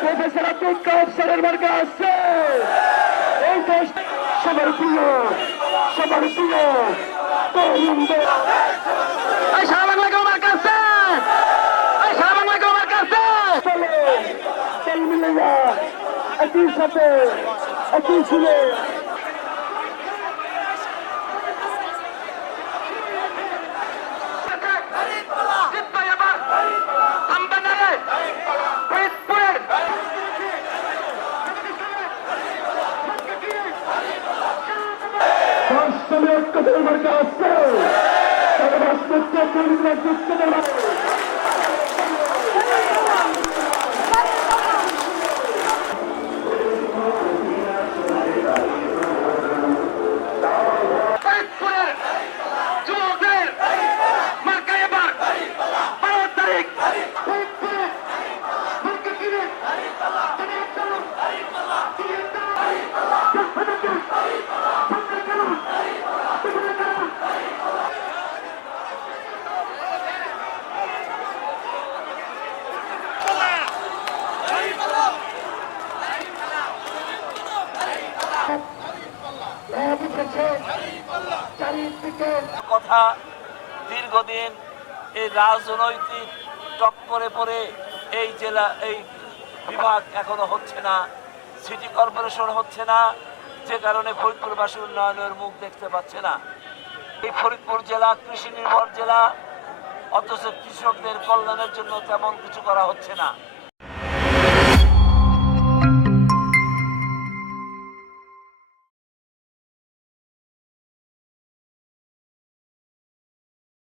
Professor Abdul কাদের স্যারের মার্কা আছে। এই দেশ সবার প্রিয় তরুণদের সারা বাংলাকে মার্কা আছে। সারা বাংলাকে মার্কা আছে। চলো চল মিলে যা একই সাথে একই সুরে। মার্কা আছে। কথা দীর্ঘদিন এই রাজনৈতিক টক্করে পড়ে এই জেলা এই বিভাগ এখনো হচ্ছে না, সিটি কর্পোরেশন হচ্ছে না, যে কারণে ফরিদপুরবাসী উন্নয়নের মুখ দেখতে পাচ্ছে না। এই ফরিদপুর জেলা কৃষি নির্ভর জেলা, অথচ কৃষকদের কল্যাণের জন্য তেমন কিছু করা হচ্ছে না।